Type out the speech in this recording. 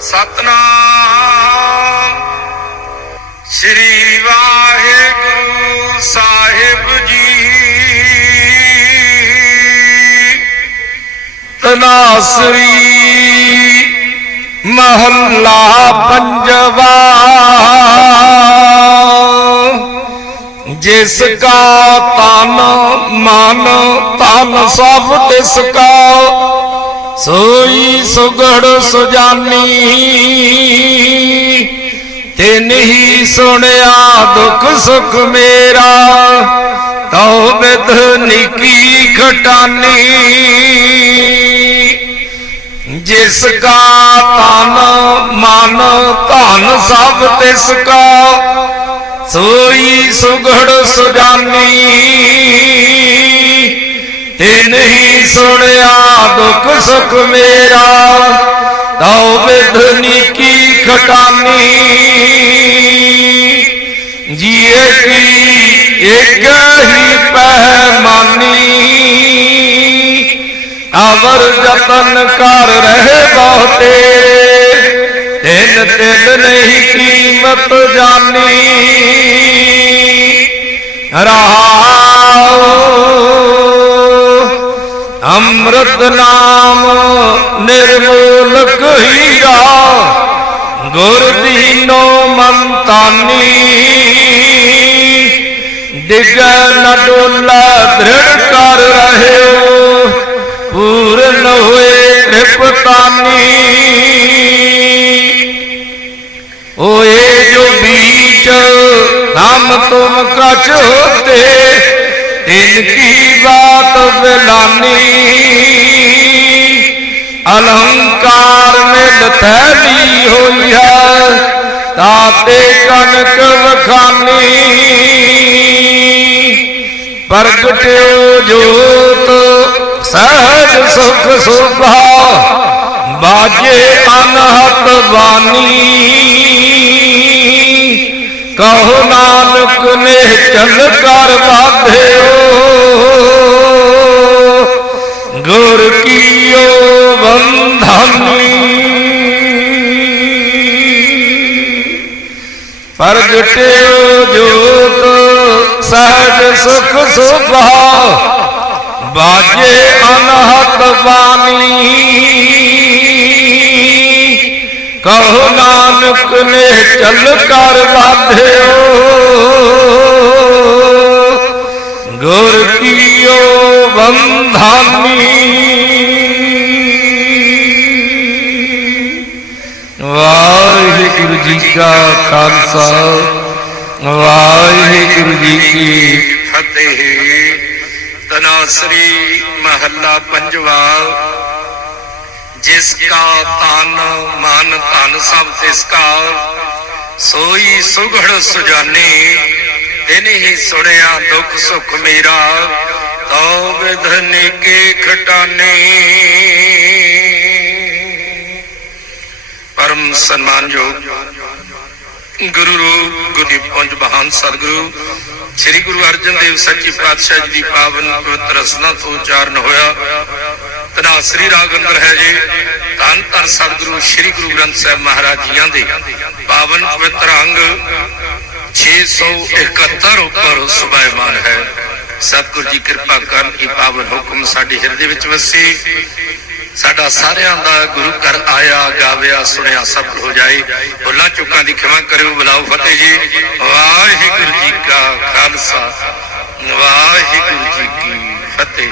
ਸਤਨਾਮ। ਸ੍ਰੀ ਵਾਹਿਗੁਰੂ ਸਾਹਿਬ ਜੀ। ਤਨਾਸਰੀ ਮਹੱਲਾ ਪੰਜਵਾ। ਜਿਸ ਕਾ ਤਨ ਮਨ ਤਨ ਸਭ ਤਿਸ ਕਾ ਸੋਈ ਸੁਗੜ ਸੁਜਾਨੀ, ਤੇ ਨਹੀਂ ਸੁਣਿਆ ਦੁੱਖ ਸੁਖ ਮੇਰਾ, ਤਉ ਬਿਧ ਨਿਕੀ ਖਟਾਨੀ। ਜਿਸ ਕਾ ਤਨ ਮਨ, ਧਨ ਸਭ ਤਿਸ ਕਾ, ਸੋਈ ਸੁਗੜ ਸੁਜਾਨੀ, ਤੇ ਨਹੀਂ ਸੁਣਿਆ ਦੁੱਖ ਸੁਖ ਮੇਰਾ ਤਉ ਵਿਧਨੀ ਕੀ ਖਟਾਨੀ ਜੀਏ ਕੀ ਇੱਕ ਹੀ ਪਹਿਮਾਨੀ ਅਵਰ ਜਤਨ ਕਰ ਰਹੇ ਬਹੁਤੇ ਤਿੰਨ ਤਿੰਨ ਨਹੀਂ ਕੀਮਤ ਜਾਣੀ ਰਹਾਉ ਅੰਮ੍ਰਿਤ ਨਾਮ ਨਿਰਮੂਲਕ ਹੀਰਾ, ਗੁਰ ਦੀਨੋ ਮਨ ਤਾਨੀ ਡਿਗੈ ਨ ਡੋਲਾ ਧ੍ਰਿੜ ਕਰ ਰਹਿਓ, ਪੂਰਨ ਹੋਏ ਤ੍ਰਿਪਤਾਨੀ। ਓਏ ਜੋ ਬੀਚ ਹਮ ਤੁਮ ਕਛ ਹੋਤੇ इनकी बात बिलानी अलहंकार में लथैली हुई है ताते कनक वखानी प्रगट्यो जोत सहज सुख सुभा बाजे अनहत बानी कहो नानक ਚਲ ਕਰ ਬਾਧਿਓ ਗੁਰ ਕੀਓ ਬੰਧਾਨੀ। ਪ੍ਰਗਟਿਓ ਜੋਤ ਸਹਿਜ ਸੁਖ ਸੁਭਾ। ਬਾਜੇ ਅਨਹਤ ਬਾਣੀ। ਕਹੋ ਨਾਨਕ ਨੇ ਚੱਲ ਕਰ ਬਾਧਿਓ ਗੁਰ ਕੀਓ ਬੰਧਾਨੀ। ਵਾਹਿਗੁਰੂ ਜੀ ਕਾ ਖਾਲਸਾ, ਵਾਹਿਗੁਰੂ ਜੀ ਕੀ ਫਤਿਹ। ਤਨਾਸਰੀ ਮਹੱਲਾ ਪੰਜਵਾ ਜਿਸ ਕਾ ਤਨ ਮਨ ਧਨ ਸਭ ਤਿਸ ਕਾ ਸੋਈ ਸੁਘੜ ਸੁਜਾਨੀ, ਤਿਨ ਹੀ ਸੁਣਿਆ ਦੁੱਖ ਸੁਖ ਮੇਰਾ, ਤਉ ਵਿਧਨ ਕੇ ਖਟਾਨੇ। ਪਰਮ ਸਨਮਾਨਯੋਗ ਗੁਰੂ ਰੂਪ ਗੁਰੂ ਪੰਜ ਮਹਾਨ ਸਤਿਗੁਰੂ, ਸ੍ਰੀ ਗੁਰੂ ਅਰਜਨ ਦੇਵ ਸੱਚੇ ਪਾਤਸ਼ਾਹ ਜੀ ਦੀ ਪਾਵਨ ਪਵਿੱਤਰ ਰਸਨਾ ਤੋਂ ਉਚਾਰਨ ਹੋਇਆ। ਸ੍ਰੀ ਰਾਗ ਅੰਦਰ ਹੈ ਜੀ। ਧੰਨ ਧੰਨ ਸਤਿਗੁਰੂ ਸ੍ਰੀ ਗੁਰੂ ਗ੍ਰੰਥ ਸਾਹਿਬ ਮਹਾਰਾਜ ਜੀਆਂ ਦੇ। ਪਾਵਨ ਪਵਿੱਤਰ ਅੰਗ 671 ਉੱਪਰ ਸੁਭਾਇਮਾਨ ਹੈ। ਸਤਿਗੁਰੂ ਜੀ ਕਿਰਪਾ ਕਰਨ ਇਹ ਪਾਵਨ ਹੁਕਮ ਸਾਡੇ ਹਿਰਦੇ ਵਿੱਚ ਵਸੇ। ਸਾਡਾ ਸਾਰਿਆਂ ਦਾ ਗੁਰੂ ਘਰ ਆਇਆ, ਗਾਵਿਆ, ਸੁਣਿਆ, ਸਭ ਹੋ ਜਾਏ। ਭੁੱਲਾਂ ਚੁੱਕਾਂ ਦੀ ਖਿਮਾ ਕਰਿਓ, ਬੁਲਾਓ ਫਤਿਹ ਜੀ। ਵਾਹਿਗੁਰੂ ਜੀ ਕਾ ਖਾਲਸਾ। ਵਾਹਿਗੁਰੂ ਜੀ ਕੀ ਫਤਿਹ।